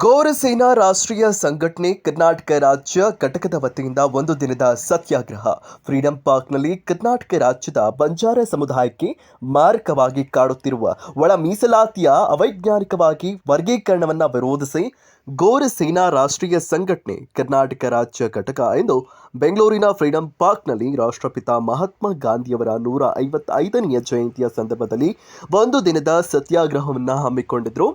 ಗೌರಸೇನಾ ರಾಷ್ಟ್ರೀಯ ಸಂಘಟನೆ ಕರ್ನಾಟಕ ರಾಜ್ಯ ಘಟಕದ ವತಿಯಿಂದ ಒಂದು ದಿನದ ಸತ್ಯಾಗ್ರಹ. ಫ್ರೀಡಂ ಪಾರ್ಕ್ನಲ್ಲಿ ಕರ್ನಾಟಕ ರಾಜ್ಯದ ಬಂಜಾರ ಸಮುದಾಯಕ್ಕೆ ಮಾರಕವಾಗಿ ಕಾಡುತ್ತಿರುವ ಒಳ ಮೀಸಲಾತಿಯ ಅವೈಜ್ಞಾನಿಕವಾಗಿ ವರ್ಗೀಕರಣವನ್ನು ವಿರೋಧಿಸಿ ಗೌರಸೇನಾ ರಾಷ್ಟ್ರೀಯ ಸಂಘಟನೆ ಕರ್ನಾಟಕ ರಾಜ್ಯ ಘಟಕ ಎಂದು ಬೆಂಗಳೂರಿನ ಫ್ರೀಡಂ ಪಾರ್ಕ್ನಲ್ಲಿ ರಾಷ್ಟ್ರಪಿತ ಮಹಾತ್ಮ ಗಾಂಧಿಯವರ 155ನೇ ಜಯಂತಿಯ ಸಂದರ್ಭದಲ್ಲಿ ಒಂದು ದಿನದ ಸತ್ಯಾಗ್ರಹವನ್ನು ಹಮ್ಮಿಕೊಂಡಿದ್ದರು.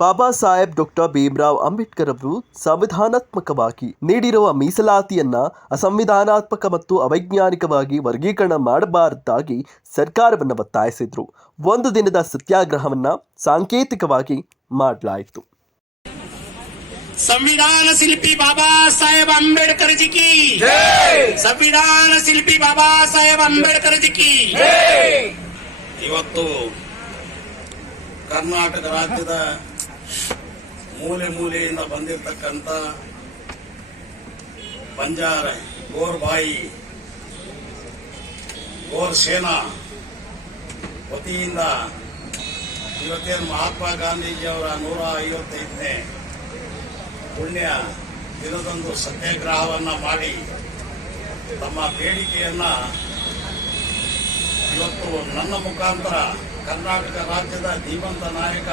ಬಾಬಾ ಸಾಹೇಬ್ ಡಾಕ್ಟರ್ ಭೀಮರಾವ್ ಅಂಬೇಡ್ಕರ್ ಅವರು ಸಂವಿಧಾನಾತ್ಮಕವಾಗಿ ನೀಡಿರುವ ಮೀಸಲಾತಿಯನ್ನ ಅಸಂವಿಧಾನಾತ್ಮಕ ಮತ್ತು ಅವೈಜ್ಞಾನಿಕವಾಗಿ ವರ್ಗೀಕರಣ ಮಾಡಬಾರದಾಗಿ ಸರ್ಕಾರವನ್ನು ಒತ್ತಾಯಿಸಿದ್ರು. ಒಂದು ದಿನದ ಸತ್ಯಾಗ್ರಹವನ್ನ ಸಾಂಕೇತಿಕವಾಗಿ ಮಾಡಲಾಯಿತು. संविधान शिल्पी बाबा साहेब अंबेडकर जी की जय. संविधान शिल्पी बाबा साहेब अंबेडकर जी की जय. ಇವತ್ತು ಕರ್ನಾಟಕ ರಾಜ್ಯದ ಮೂಲೆ ಮೂಲೆಯಿಂದ ಬಂದಿರತಕ್ಕಂತ ಬಂಜಾರ ಗೋರ್ಬಾಯಿ ಗೋರ್ ಸೇನಾ ವತಿಯಿಂದ ಇವತ್ತೇನು ಮಹಾತ್ಮ ಗಾಂಧೀಜಿಯವರ 155ನೇ ಪುಣ್ಯ ದಿನದಂದು ಸತ್ಯಾಗ್ರಹವನ್ನ ಮಾಡಿ ತಮ್ಮ ಬೇಡಿಕೆಯನ್ನ ಇವತ್ತು ನನ್ನ ಮುಖಾಂತರ ಕರ್ನಾಟಕ ರಾಜ್ಯದ ಧೀಮಂತ ನಾಯಕ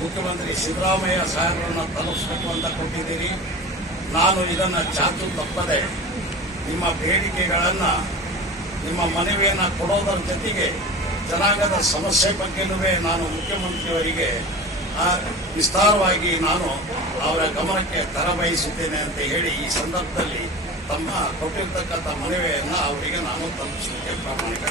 ಮುಖ್ಯಮಂತ್ರಿ ಸಿದ್ದರಾಮಯ್ಯ ಸಾಹೇಬರನ್ನ ತಲುಪಿಸಬೇಕು ಅಂತ ಕೊಟ್ಟಿದ್ದೀರಿ. ನಾನು ಇದನ್ನು ಚಾಚು ತಪ್ಪದೆ ನಿಮ್ಮ ಬೇಡಿಕೆಗಳನ್ನು ನಿಮ್ಮ ಮನವಿಯನ್ನು ಕೊಡೋದರ ಜೊತೆಗೆ ಜನಾಂಗದ ಸಮಸ್ಯೆ ಬಗ್ಗೆನೂ ನಾನು ಮುಖ್ಯಮಂತ್ರಿಯವರಿಗೆ ವಿಸ್ತಾರವಾಗಿ ನಾನು ಅವರ ಗಮನಕ್ಕೆ ತರಬಯಸುತ್ತೇನೆ ಅಂತ ಹೇಳಿ ಈ ಸಂದರ್ಭದಲ್ಲಿ ತಮ್ಮ ಕೊಟ್ಟಿರ್ತಕ್ಕಂಥ ಮನವಿಯನ್ನು ಅವರಿಗೆ ನಾನು ತಲುಪಿಸಲಿಕ್ಕೆ ಪ್ರಾಮಾಣಿಕ